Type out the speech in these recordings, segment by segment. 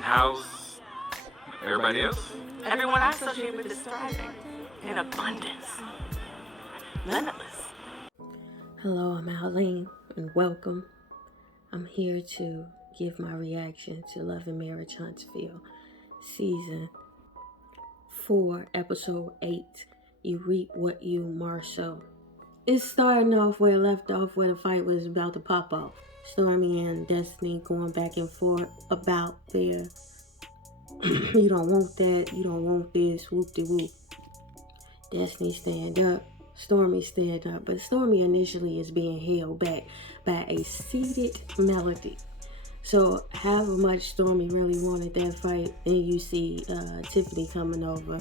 How's everybody else? Everyone I associate with is thriving in abundance. Limitless. Hello, I'm Arlene, and welcome. I'm here to give my reaction to Love and Marriage Huntsville, Season 4, Episode 8, You Reap What You Marshal. It's starting off where it left off, where the fight was about to pop off. Stormy and Destiny going back and forth about their you don't want that, you don't want this, whoop-de-whoop. Destiny stand up, Stormy stand up, but Stormy initially is being held back by a seated Melody. So however much Stormy really wanted that fight, then you see Tiffany coming over,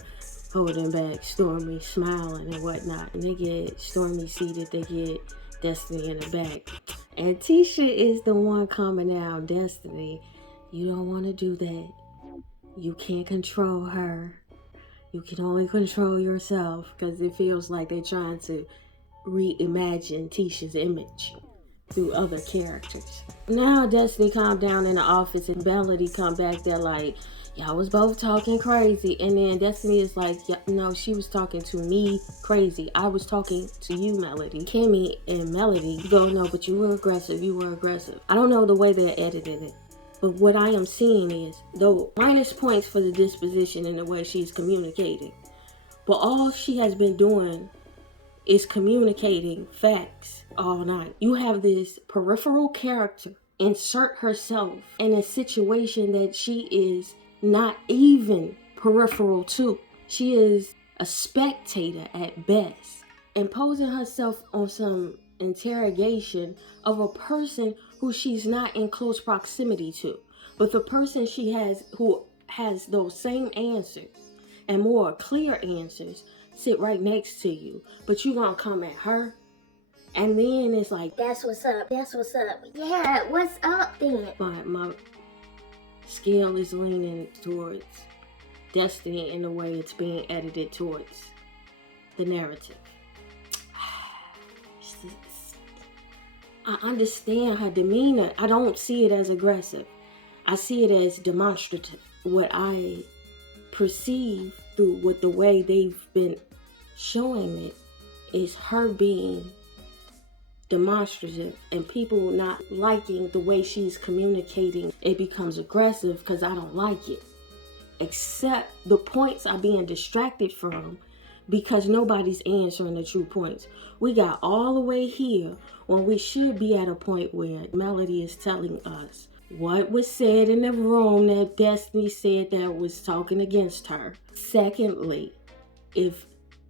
holding back Stormy, smiling and whatnot. And they get Stormy seated, they get Destiny in the back. And Tisha is the one coming out, Destiny, you don't want to do that. You can't control her. You can only control yourself, because it feels like they're trying to reimagine Tisha's image through other characters. Now Destiny calmed down in the office and Melody come back there like, y'all was both talking crazy. And then Destiny is like, no, she was talking to me crazy. I was talking to you, Melody. Kimmy and Melody go, no, but you were aggressive. I don't know the way they edited it. But what I am seeing is, though, minus points for the disposition and the way she's communicating. But all she has been doing is communicating facts all night. You have this peripheral character insert herself in a situation that she is not even peripheral to. She is a spectator at best, imposing herself on some interrogation of a person who she's not in close proximity to, but the person she has who has those same answers and more clear answers sit right next to you, but you gonna come at her, and then it's like, that's what's up, yeah, what's up then? My scale is leaning towards Destiny in the way it's being edited towards the narrative. I understand her demeanor. I don't see it as aggressive. I see it as demonstrative. What I perceive through with the way they've been showing it is her being demonstrative, and people not liking the way she's communicating. It becomes aggressive because I don't like it. Except the points are being distracted from because nobody's answering the true points. We got all the way here when we should be at a point where Melody is telling us what was said in the room that Destiny said that was talking against her. Secondly, if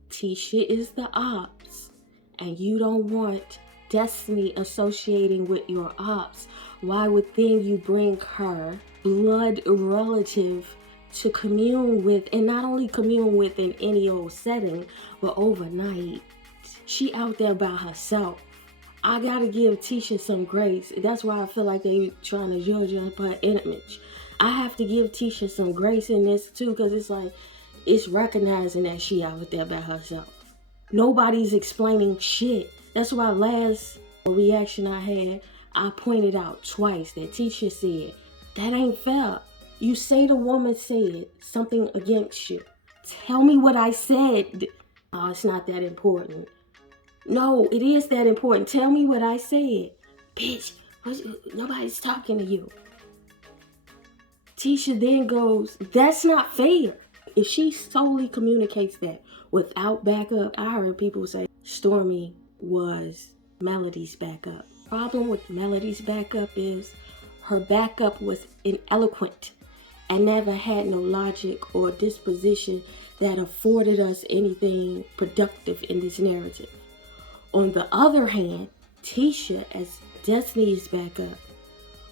Tisha is the ops and you don't want Destiny associating with your ops, why would then you bring her blood relative to commune with, and not only commune with in any old setting, but overnight? She out there by herself. I gotta give Tisha some grace. That's why I feel like they trying to judge her image. I have to give Tisha some grace in this too, because it's like, it's recognizing that she out there by herself. Nobody's explaining shit. That's why last reaction I had, I pointed out twice that Tisha said, that ain't fair. You say the woman said something against you. Tell me what I said. Oh, it's not that important. No, it is that important. Tell me what I said. Bitch, nobody's talking to you. Tisha then goes, that's not fair. If she solely communicates that without backup, I heard people say Stormy was Melody's backup. Problem with Melody's backup is her backup was ineloquent and never had no logic or disposition that afforded us anything productive in this narrative. On the other hand, Tisha, as Destiny's backup,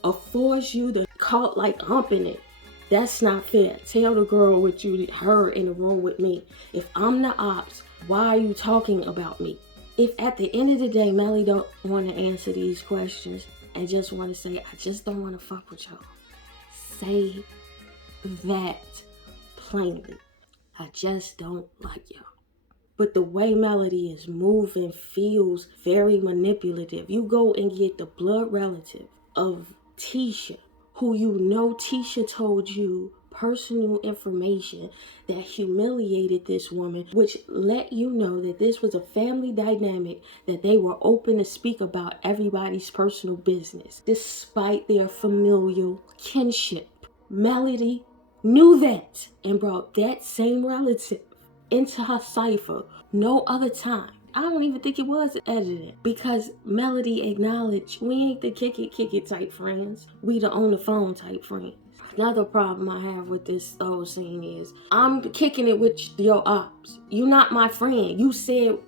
affords you the caught like humping it. That's not fair. Tell the girl what you heard in the room with me. If I'm the ops, why are you talking about me? If at the end of the day, Melly don't want to answer these questions and just want to say, I just don't want to fuck with y'all, say that plainly. I just don't like y'all. But the way Melody is moving feels very manipulative. You go and get the blood relative of Tisha, who you know Tisha told you personal information that humiliated this woman, which let you know that this was a family dynamic, that they were open to speak about everybody's personal business, despite their familial kinship. Melody knew that and brought that same relative into her cipher no other time. I don't even think it was edited, because Melody acknowledged we ain't the kick it type friends. We the on the phone type friends. Another problem I have with this whole scene is I'm kicking it with your ops. You're not my friend. You said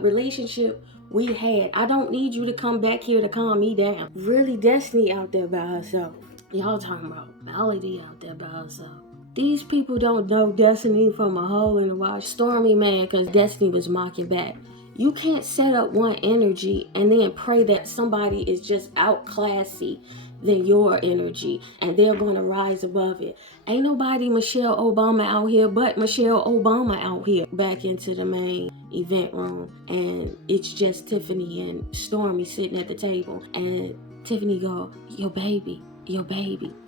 relationship we had. I don't need you to come back here to calm me down. Really, Destiny out there by herself. Y'all talking about Melody out there by herself. These people don't know Destiny from a hole in the wall. Stormy mad because Destiny was mocking back. You can't set up one energy and then pray that somebody is just outclassy than your energy and they're going to rise above it. Ain't nobody Michelle Obama out here but Michelle Obama out here. Back into the main event room, and it's just Tiffany and Stormy sitting at the table, and Tiffany go, your baby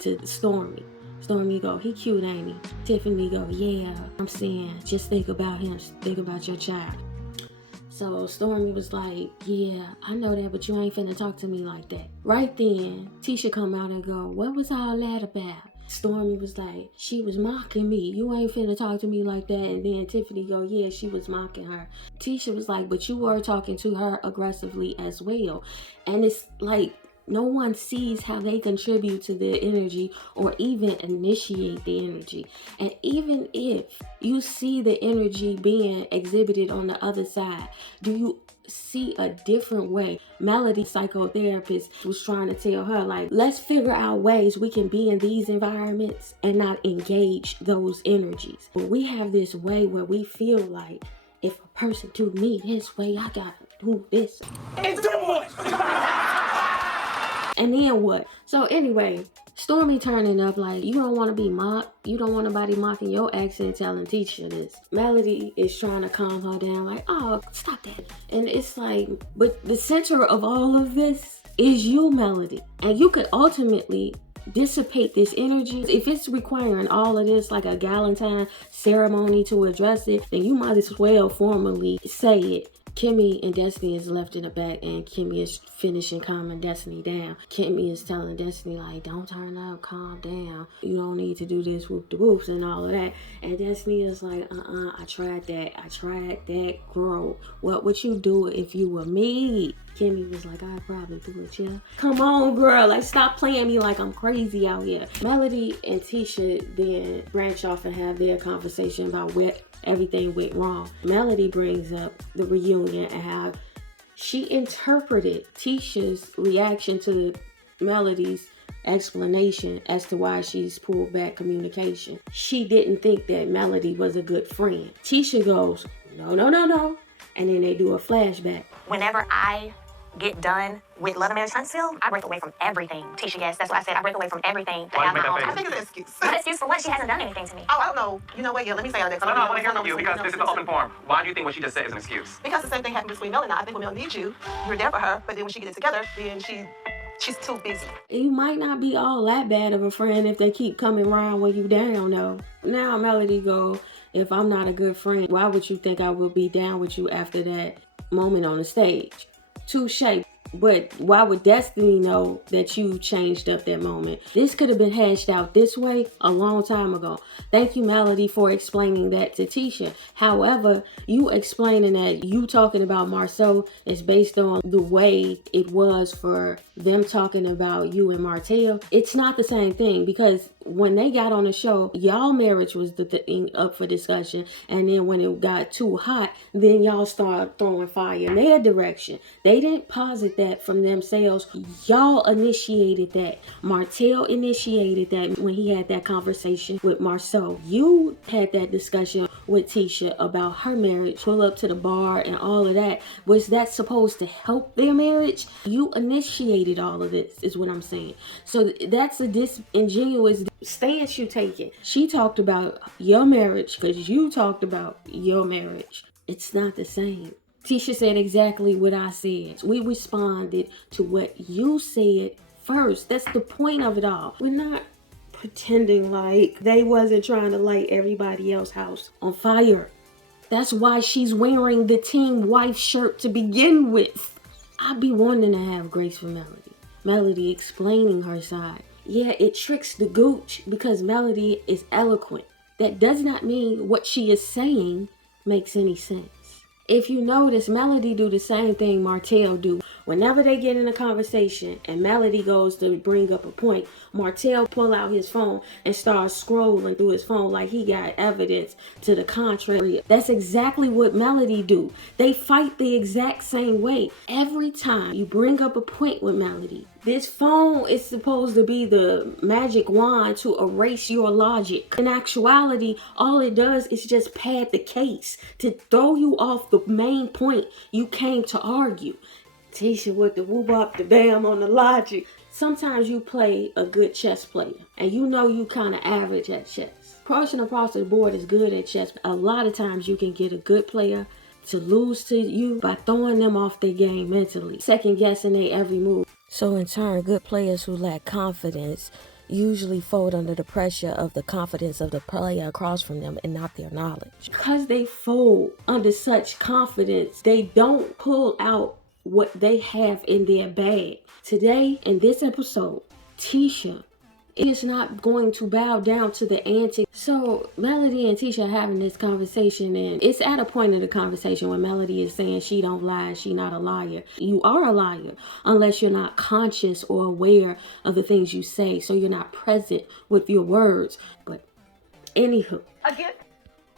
to Stormy. Stormy go, he cute, ain't he? Tiffany go, yeah, I'm saying, just think about him, think about your child. So Stormy was like, yeah, I know that, but you ain't finna talk to me like that. Right then, Tisha come out and go, what was all that about? Stormy was like, she was mocking me. You ain't finna talk to me like that. And then Tiffany go, yeah, she was mocking her. Tisha was like, but you were talking to her aggressively as well. And it's like, no one sees how they contribute to the energy or even initiate the energy. And even if you see the energy being exhibited on the other side, do you see a different way? Melody, psychotherapist, was trying to tell her, like, let's figure out ways we can be in these environments and not engage those energies. But we have this way where we feel like if a person do me this way, I gotta do this. It's too much! And then what? So anyway, Stormy turning up like, you don't want to be mocked. You don't want nobody mocking your accent, telling Tisha this. Melody is trying to calm her down like, oh, stop that. And it's like, but the center of all of this is you, Melody. And you could ultimately dissipate this energy. If it's requiring all of this like a Galentine ceremony to address it, then you might as well formally say it. Kimmy and Destiny is left in the back, and Kimmy is finishing calming Destiny down. Kimmy is telling Destiny, like, don't turn up, calm down. You don't need to do this whoop the whoops and all of that. And Destiny is like, I tried that, girl. What would you do if you were me? Kimmy was like, I'd probably do it, yeah. Come on, girl. Like, stop playing me like I'm crazy out here. Melody and Tisha then branch off and have their conversation about where everything went wrong. Melody brings up the reunion and how she interpreted Tisha's reaction to Melody's explanation as to why she's pulled back communication. She didn't think that Melody was a good friend. Tisha goes, no. And then they do a flashback. Whenever I get done with Love and Marriage Huntsville, I break away from everything. Tisha, yes, that's what I said. I break away from everything. Why you make that face? I think it's an excuse. An excuse for what? She hasn't done anything to me. Oh, I don't know. You know what? Yeah, let me say all that. No, I want to hear from you because this is an open forum. Why do you think what she just said is an excuse? Because the same thing happened between Mel and I think when Mel needs you, you're there for her. But then when she gets it together, then she's too busy. You might not be all that bad of a friend if they keep coming around when you down, though. Now Melody go, if I'm not a good friend, why would you think I would be down with you after that moment on the stage? Touche. But why would Destiny know that you changed up that moment? This could have been hashed out this way a long time ago. Thank you, Melody, for explaining that to Tisha. However, you explaining that you talking about Marceau is based on the way it was for them talking about you and Martell. It's not the same thing, because when they got on the show, y'all marriage was the thing up for discussion. And then when it got too hot, then y'all started throwing fire in their direction. They didn't posit that from themselves. Y'all initiated that. Martell initiated that when he had that conversation with Marceau. You had that discussion with Tisha about her marriage, pull up to the bar and all of that. Was that supposed to help their marriage? You initiated all of this, is what I'm saying. So that's a disingenuous stance you taking. She talked about your marriage because you talked about your marriage. It's not the same. Tisha said exactly what I said. We responded to what you said first. That's the point of it all. We're not pretending like they wasn't trying to light everybody else's house on fire. That's why she's wearing the team wife shirt to begin with. I be wanting to have grace for Melody. Melody explaining her side. Yeah, it tricks the gooch because Melody is eloquent. That does not mean what she is saying makes any sense. If you notice, Melody do the same thing Martell do. Whenever they get in a conversation and Melody goes to bring up a point, Martell pull out his phone and starts scrolling through his phone like he got evidence to the contrary. That's exactly what Melody do. They fight the exact same way. Every time you bring up a point with Melody, this phone is supposed to be the magic wand to erase your logic. In actuality, all it does is just pad the case to throw you off the main point you came to argue. Tisha with the whoop up the bam on the logic. Sometimes you play a good chess player and you know you kind of average at chess. Person across the board is good at chess. A lot of times you can get a good player to lose to you by throwing them off their game mentally, second guessing their every move. So in turn, good players who lack confidence usually fold under the pressure of the confidence of the player across from them and not their knowledge. Because they fold under such confidence, they don't pull out what they have in their bag. Today, in this episode, Tisha is not going to bow down to the antics. So Melody and Tisha are having this conversation, and it's at a point in the conversation when Melody is saying she don't lie, she not a liar. You are a liar unless you're not conscious or aware of the things you say, so you're not present with your words. But anywho, Again?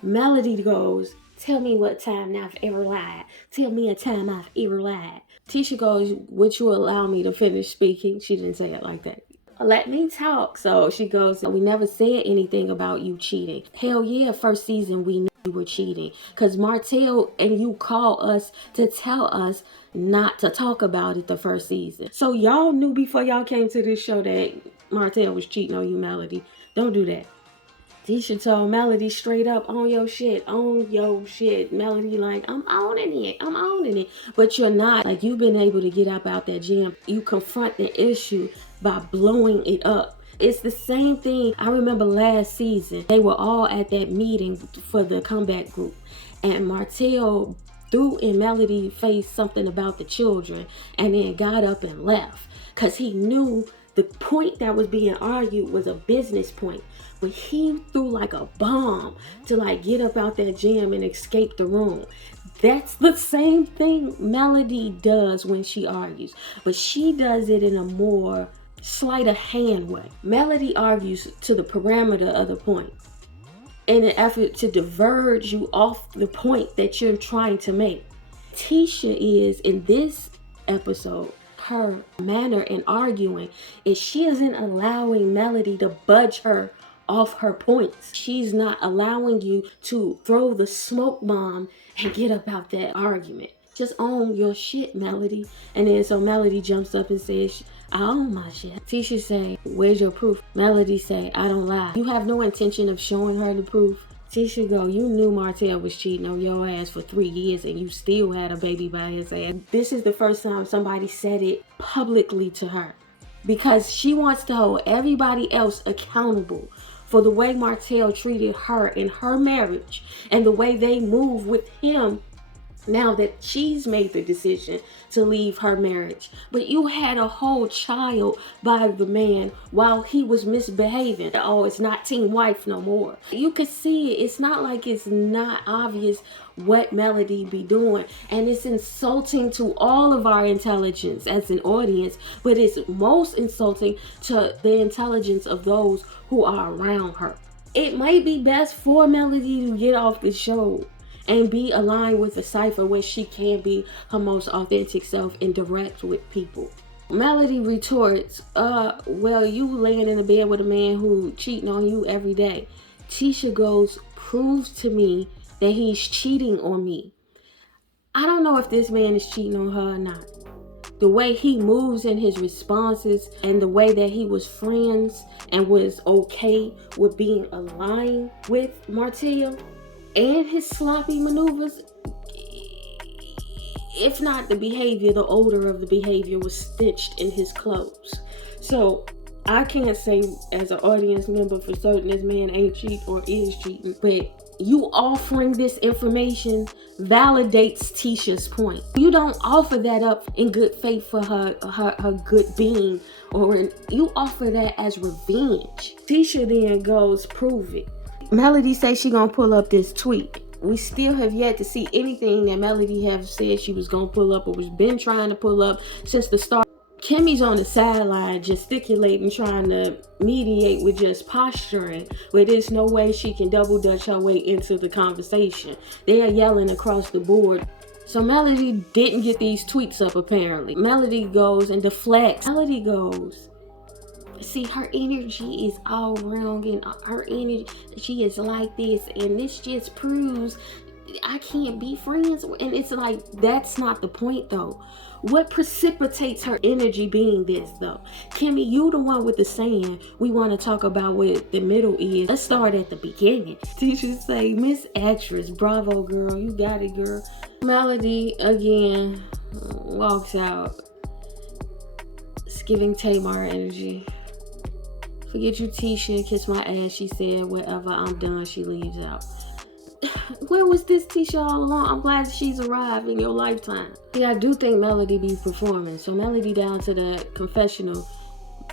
Melody goes, tell me what time I've ever lied. Tell me a time I've ever lied. Tisha goes, would you allow me to finish speaking? She didn't say it like that. Let me talk. So she goes, we never said anything about you cheating. Hell yeah, first season we knew you were cheating. Because Martell and you called us to tell us not to talk about it the first season. So y'all knew before y'all came to this show that Martell was cheating on you, Melody. Don't do that. Tisha told Melody straight up, on your shit. Melody like, I'm owning it. But you're not. Like, you've been able to get up out that gym. You confront the issue by blowing it up. It's the same thing. I remember last season, they were all at that meeting for the comeback group. And Martell threw in Melody's face something about the children and then got up and left. Because he knew the point that was being argued was a business point. But he threw like a bomb to like get up out that gym and escape the room. That's the same thing Melody does when she argues. But she does it in a more sleight of hand way. Melody argues to the parameter of the point in an effort to diverge you off the point that you're trying to make. Tisha is, in this episode, her manner in arguing is she isn't allowing Melody to budge her off her points. She's not allowing you to throw the smoke bomb and get up out that argument. Just own your shit, Melody. And then so Melody jumps up and says, I own my shit. Tisha say, where's your proof? Melody say, I don't lie. You have no intention of showing her the proof. Tisha go, you knew Martell was cheating on your ass for 3 years and you still had a baby by his ass. This is the first time somebody said it publicly to her. Because she wants to hold everybody else accountable for the way Martell treated her in her marriage and the way they move with him now that she's made the decision to leave her marriage. But you had a whole child by the man while he was misbehaving. Oh, it's not teen wife no more. You could see it. It's not like it's not obvious what Melody be doing. And it's insulting to all of our intelligence as an audience, but it's most insulting to the intelligence of those who are around her. It might be best for Melody to get off the show and be aligned with the cipher where she can be her most authentic self and direct with people. Melody retorts, well, you laying in the bed with a man who cheating on you every day. Tisha goes, proves to me that he's cheating on me. I don't know if this man is cheating on her or not. The way he moves in his responses and the way that he was friends and was okay with being aligned with Martell, and his sloppy maneuvers, if not the behavior, the odor of the behavior was stitched in his clothes. So I can't say as an audience member for certain this man ain't cheating or is cheating, but you offering this information validates Tisha's point. You don't offer that up in good faith for her good being, or you offer that as revenge. Tisha then goes, prove it. Melody says she gonna pull up this tweet. We still have yet to see anything that Melody have said she was gonna pull up or was been trying to pull up since the start. Kimmy's on the sideline gesticulating, trying to mediate with just posturing, where there's no way she can double dutch her way into the conversation. They are yelling across the board. So Melody didn't get these tweets up apparently. Melody goes and deflects. Melody goes, see, her energy is all wrong, and her energy, she is like this, and this just proves I can't be friends. And it's like, that's not the point though. What precipitates her energy being this though? Kimmy, you the one with the saying, we want to talk about what the middle is. Let's start at the beginning. Teachers say, Miss Actress, bravo girl, you got it girl. Melody again walks out. It's giving Tamar energy. Forget you, Tisha, kiss my ass, she said. Whatever, I'm done, she leaves out. Where was this Tisha all along? I'm glad she's arrived in your lifetime. Yeah, I do think Melody be performing. So Melody down to the confessional,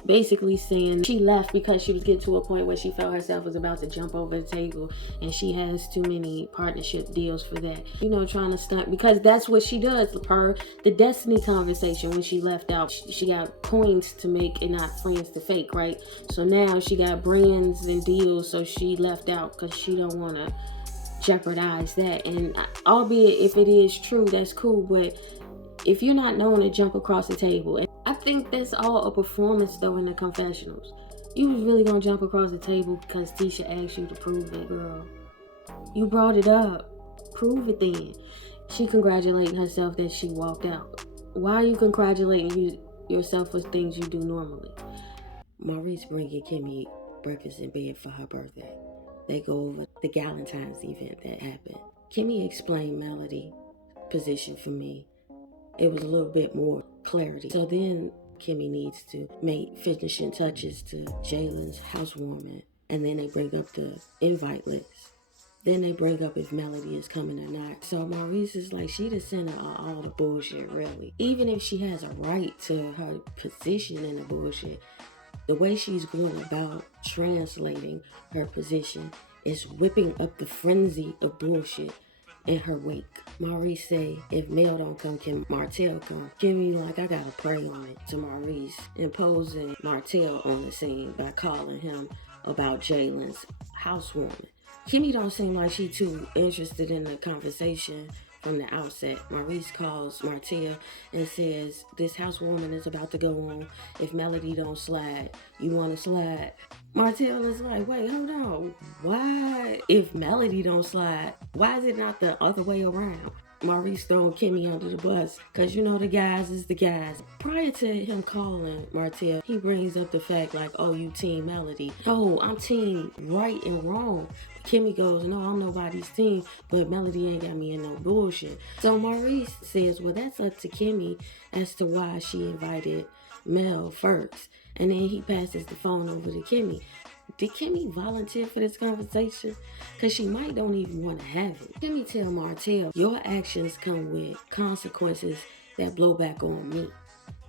basically saying she left because she was getting to a point where she felt herself was about to jump over the table, and she has too many partnership deals for that. You know, trying to stunt, because that's what she does per the Destiny conversation. When she left out, she got coins to make and not friends to fake, right? So now she got brands and deals, so she left out because she don't want to jeopardize that. And albeit if it is true, that's cool, but if you're not known to jump across the table, and I think that's all a performance though in the confessionals. You was really gonna jump across the table because Tisha asked you to prove it, girl. You brought it up. Prove it then. She congratulating herself that she walked out. Why are you congratulating yourself for things you do normally? Maurice bringing Kimmy breakfast in bed for her birthday. They go over the Galentine's event that happened. Kimmy explained Melody's position for me. It was a little bit more clarity. So then Kimmy needs to make finishing touches to Jalen's housewarming. And then they bring up the invite list. Then they bring up if Melody is coming or not. So Maurice is like, she the center of all the bullshit, really. Even if she has a right to her position in the bullshit, the way she's going about translating her position is whipping up the frenzy of bullshit in her wake. Maurice say, if Mel don't come, can Martell come? Kimmy like, I gotta pray on it, to Maurice, imposing Martell on the scene by calling him about Jalen's housewarming. Kimmy don't seem like she too interested in the conversation from the outset. Maurice calls Martell and says, this housewarming is about to go on. If Melody don't slide, you want to slide? Martell is like, wait, hold on. Why, if Melody don't slide, why is it not the other way around? Maurice throwing Kimmy under the bus, because you know the guys is the guys. Prior to him calling Martell, he brings up the fact like, oh, you team Melody. No, I'm team right and wrong. Kimmy goes, no, I'm nobody's team, but Melody ain't got me in no bullshit. So Maurice says, well, that's up to Kimmy as to why she invited Mel first. And then he passes the phone over to Kimmy. Did Kimmy volunteer for this conversation? Because she might don't even want to have it. Kimmy tell Martell, your actions come with consequences that blow back on me.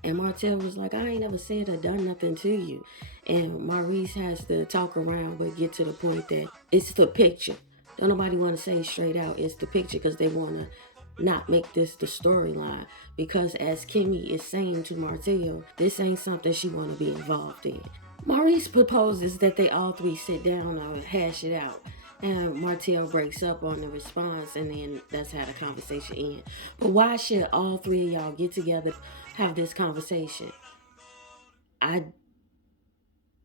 And Martell was like, I ain't never said or done nothing to you. And Maurice has to talk around but get to the point that it's the picture. Don't nobody want to say straight out it's the picture because they want to not make this the storyline. Because as Kimmy is saying to Martell, this ain't something she want to be involved in. Maurice proposes that they all three sit down and hash it out. And Martell breaks up on the response, and then that's how the conversation ends. But why should all three of y'all get together, have this conversation? I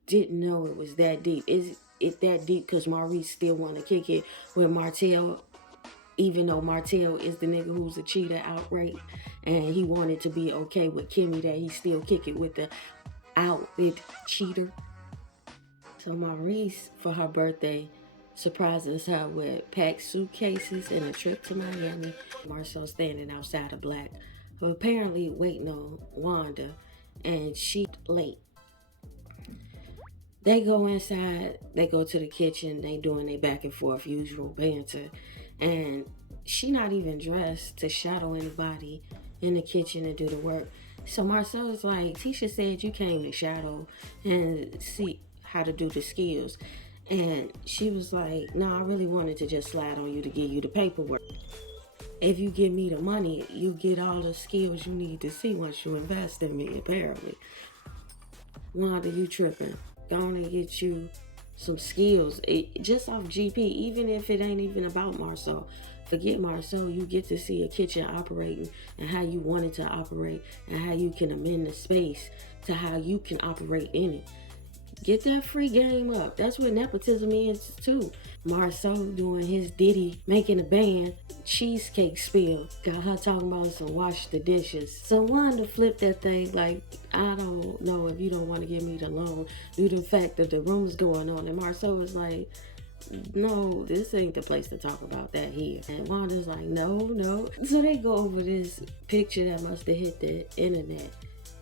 didn't know it was that deep. Is it that deep because Maurice still want to kick it with Martell, even though Martell is the nigga who's a cheater outright, and he wanted to be okay with Kimmy that he still kick it with the outwit cheater? So Maurice, for her birthday, surprises her with packed suitcases and a trip to Miami. Marcel standing outside of Black, who apparently waiting on Wanda, and she late. They go inside, they go to the kitchen, they doing their back and forth usual banter. And she not even dressed to shadow anybody in the kitchen and do the work. So Marcel's like, Tisha said you came to shadow and see how to do the skills. And she was like, no, I really wanted to just slide on you to give you the paperwork. If you give me the money, you get all the skills you need to see once you invest in me, apparently. Wanda, you tripping. Go on and get you some skills. Just off GP, even if it ain't even about Marcel. Forget Marcel, you get to see a kitchen operating and how you want it to operate and how you can amend the space to how you can operate in it. Get that free game up. That's what nepotism is too. Marcel doing his ditty, making a band, cheesecake spill. Got her talking about some wash the dishes. So Wanda flipped that thing like, I don't know if you don't want to give me the loan due to the fact that the room's going on. And Marcel was like, no, this ain't the place to talk about that here. And Wanda's like, no. So they go over this picture that must have hit the internet.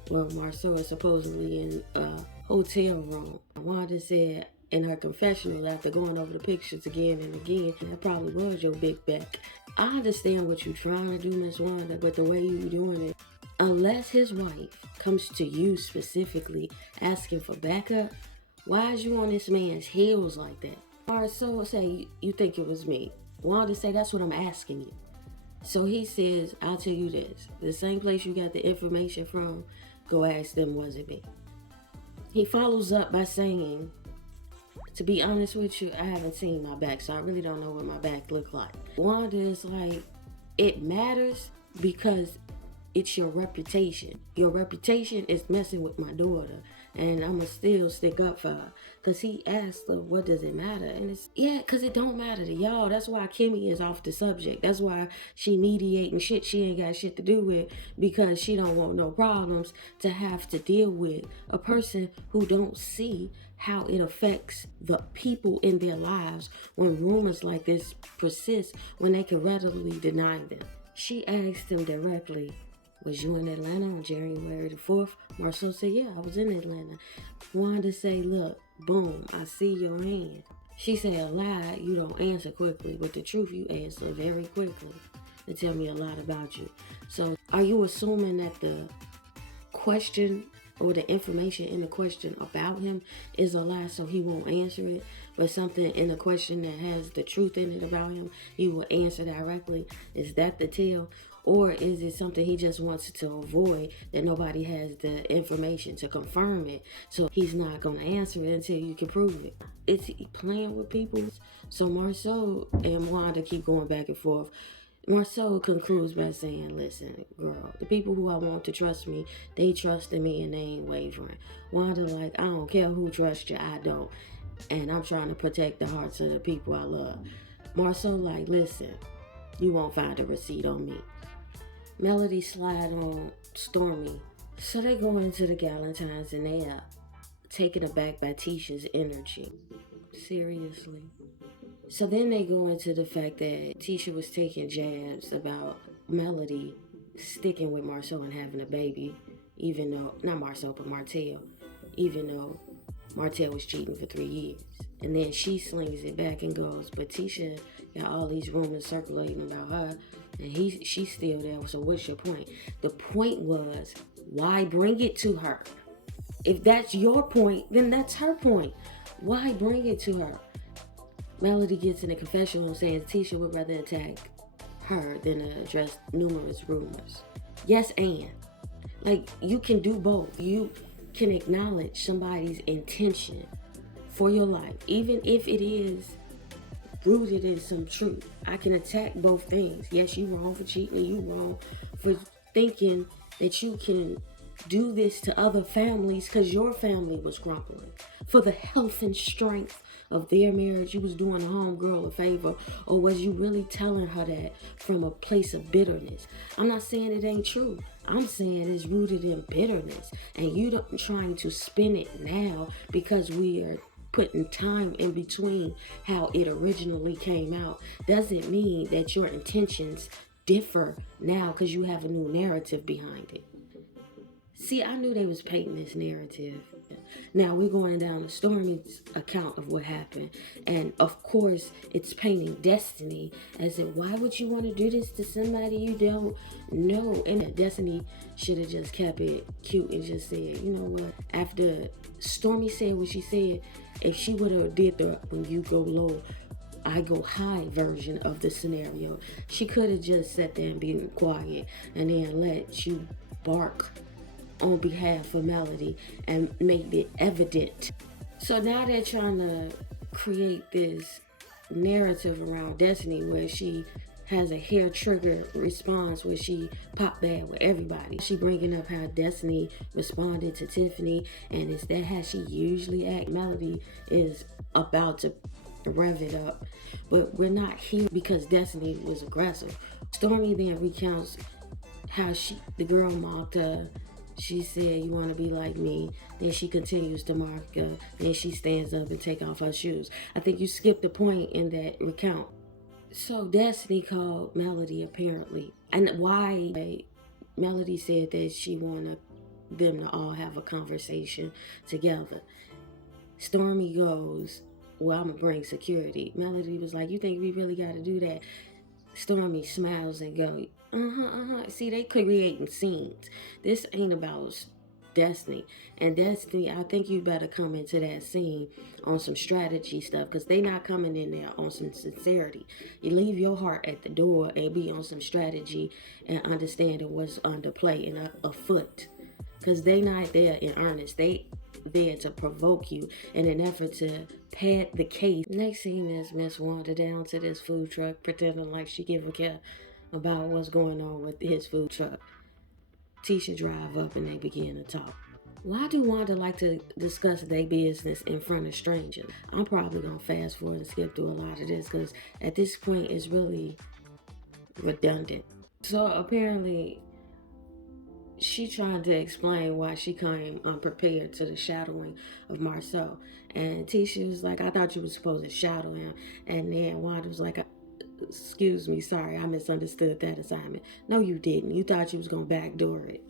Well, Marcel is supposedly in a hotel room. Wanda said in her confessional after going over the pictures again and again, that probably was your big back. I understand what you're trying to do, Miss Wanda, but the way you doing it, unless his wife comes to you specifically asking for backup, why is you on this man's heels like that? Marcel say, you think it was me. Wanda say, that's what I'm asking you. So he says, I'll tell you this. The same place you got the information from, go ask them, was it me? He follows up by saying, to be honest with you, I haven't seen my back, so I really don't know what my back look like. Wanda is like, it matters because it's your reputation. Your reputation is messing with my daughter, and I'ma still stick up for her. Cause he asked her, what does it matter? And it's, yeah, cause it don't matter to y'all. That's why Kimmy is off the subject. That's why she mediating shit she ain't got shit to do with, because she don't want no problems to have to deal with a person who don't see how it affects the people in their lives when rumors like this persist when they can readily deny them. She asked him directly, was you in Atlanta on January the 4th? Marcel said, yeah, I was in Atlanta. Wanda say, look, boom, I see your hand. She said, a lie, you don't answer quickly, but the truth, you answer very quickly. They tell me a lot about you. So are you assuming that the question or the information in the question about him is a lie, so he won't answer it, but something in the question that has the truth in it about him, he will answer directly? Is that the tell? Or is it something he just wants to avoid, that nobody has the information to confirm it, so he's not going to answer it until you can prove it? Is he playing with people? So Marcel and Wanda keep going back and forth. Marcel concludes by saying, listen, girl, the people who I want to trust me, they trust in me and they ain't wavering. Wanda like, I don't care who trusts you, I don't. And I'm trying to protect the hearts of the people I love. Marcel like, listen, you won't find a receipt on me. Melody slide on Stormy. So they go into the Galentines and they are taken aback by Tisha's energy. Seriously. So then they go into the fact that Tisha was taking jabs about Melody sticking with Marcel and having a baby, even though, not Marcel, but Martell, even though Martell was cheating for 3 years. And then she slings it back and goes, but Tisha got all these rumors circulating about her, and she's still there, so what's your point? The point was, why bring it to her? If that's your point, then that's her point. Why bring it to her? Melody gets in a confessional saying Tisha would rather attack her than address numerous rumors. Yes, and. Like, you can do both. You can acknowledge somebody's intention for your life, even if it is rooted in some truth. I can attack both things. Yes, you wrong for cheating, you wrong for thinking that you can do this to other families because your family was crumbling. For the health and strength of their marriage, you was doing a homegirl a favor, or was you really telling her that from a place of bitterness? I'm not saying it ain't true. I'm saying it's rooted in bitterness, and you don't trying to spin it now because we are putting time in between how it originally came out. Doesn't mean that your intentions differ now because you have a new narrative behind it. See, I knew they was painting this narrative. Now we're going down to Stormy's account of what happened. And of course, it's painting Destiny as in, why would you want to do this to somebody you don't know? And Destiny should have just kept it cute and just said, you know what? After Stormy said what she said, if she would have did the when you go low, I go high version of the scenario, she could have just sat there and been quiet and then let you bark on behalf of Melody and made it evident. So now they're trying to create this narrative around Destiny where she has a hair trigger response where she popped bad with everybody. She bringing up how Destiny responded to Tiffany, and is that how she usually act? Melody is about to rev it up, but we're not here because Destiny was aggressive. Stormy then recounts how the girl mocked her. She said, you want to be like me. Then she continues to mock her. Then she stands up and take off her shoes. I think you skipped the point in that recount. So Destiny called Melody apparently. And why Melody said that she wanted them to all have a conversation together. Stormy goes, well, I'm going to bring security. Melody was like, you think we really got to do that? Stormy smiles and go, See, they creating scenes. This ain't about Destiny. And Destiny, I think you better come into that scene on some strategy stuff, because they not coming in there on some sincerity. You leave your heart at the door and be on some strategy and understanding what's under play and afoot. Because they not there in earnest. They there to provoke you in an effort to pad the case. Next scene is Miss Wanda down to this food truck pretending like she give a care about what's going on with his food truck. Tisha drive up and they begin to talk. Why do Wanda like to discuss their business in front of strangers? I'm probably going to fast forward and skip through a lot of this because at this point it's really redundant. So apparently she trying to explain why she came unprepared to the shadowing of Marcel. And Tisha was like, I thought you were supposed to shadow him. And then Wanda was like, excuse me, sorry, I misunderstood that assignment. No, you didn't. You thought you was going to backdoor it.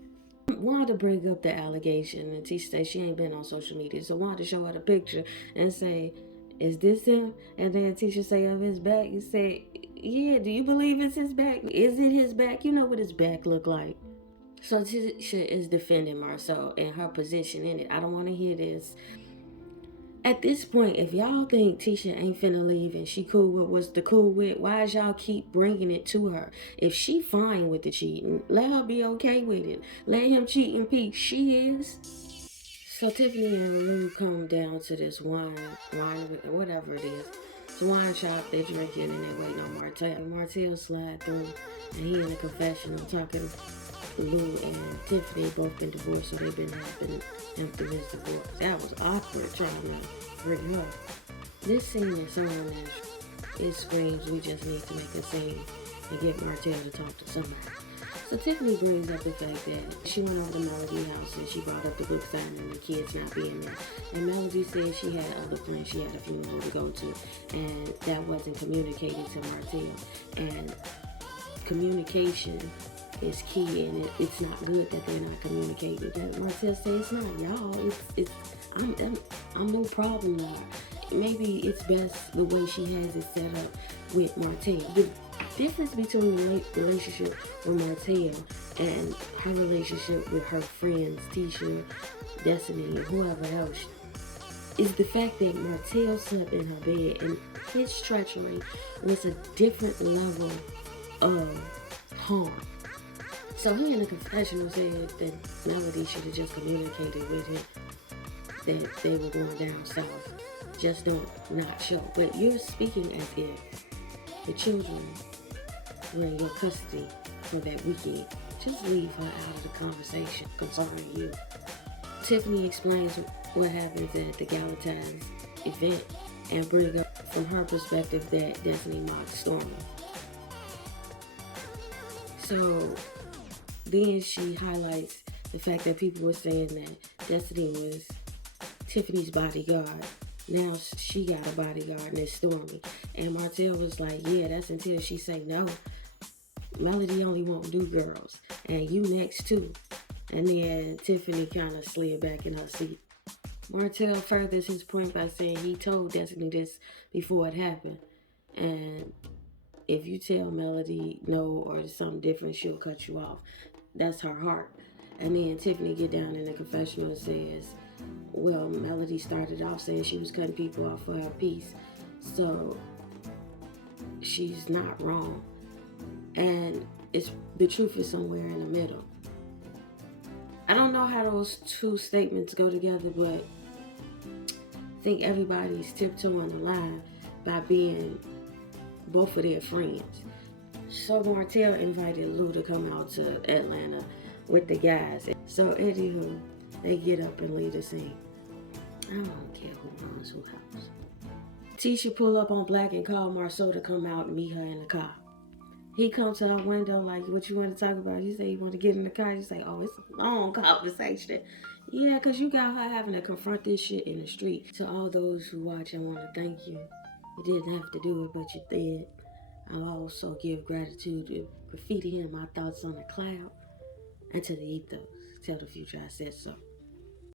Wanda bring up the allegation and Tisha say she ain't been on social media. So Wanda show her the picture and say, is this him? And then Tisha say of his back. You say, yeah, do you believe it's his back? Is it his back? You know what his back look like. So Tisha is defending Marcel and her position in it. I don't want to hear this. At this point, if y'all think Tisha ain't finna leave and she cool with what's the cool with, why is y'all keep bringing it to her? If she fine with the cheating, let her be okay with it. Let him cheat in peace. She is. So Tiffany and Lou come down to this wine, whatever it is. It's a wine shop. They're drinking and they're waiting on Martell. Martell slide through and he in the confessional talking. Lou and Tiffany both been divorced, so they've been helping him through his divorce. That was awkward trying to bring her. This scene is on as it screams we just need to make a scene and get Martell to talk to somebody. So Tiffany brings up the fact that she went over to Melody's house and she brought up the book signing and the kids not being there. And Melody said she had other plans. She had a funeral to go to, and that wasn't communicated to Martell. And communication is key, and it's not good that they're not communicating. That Martell said it's not y'all. I'm no problem now. Maybe it's best the way she has it set up with Martell. The difference between the relationship with Martell and her relationship with her friends, Tisha, Destiny, and whoever else, is the fact that Martell slept in her bed, and his treachery was a different level of harm. So he in the confessional said that Melody should have just communicated with him that they were going down south. Just not show. But you're speaking as if the children were in your custody for that weekend. Just leave her out of the conversation concerning you. Tiffany explains what happens at the Galatine's event and brings up from her perspective that Destiny mocked Stormy. So then she highlights the fact that people were saying that Destiny was Tiffany's bodyguard. Now she got a bodyguard and it's Stormy. And Martell was like, yeah, that's until she say no. Melody only won't do girls. And you next too. And then Tiffany kind of slid back in her seat. Martell furthers his point by saying he told Destiny this before it happened. And if you tell Melody no or something different, she'll cut you off. That's her heart. And then Tiffany get down in the confessional and says, well, Melody started off saying she was cutting people off for her peace. So she's not wrong. And the truth is somewhere in the middle. I don't know how those two statements go together, but I think everybody's tiptoeing the line by being both of their friends. So Martell invited Lou to come out to Atlanta with the guys. So anywho, they get up and leave the scene. I don't care who runs who house. Tisha pull up on Black and call Marceau to come out and meet her in the car. He comes to her window like, what you want to talk about? You say you want to get in the car. You say, oh, it's a long conversation. Yeah, because you got her having to confront this shit in the street. To all those who watch, I want to thank you. You didn't have to do it, but you did. I'll also give gratitude to graffiti and my thoughts on the cloud and to the ethos. Tell the future I said so.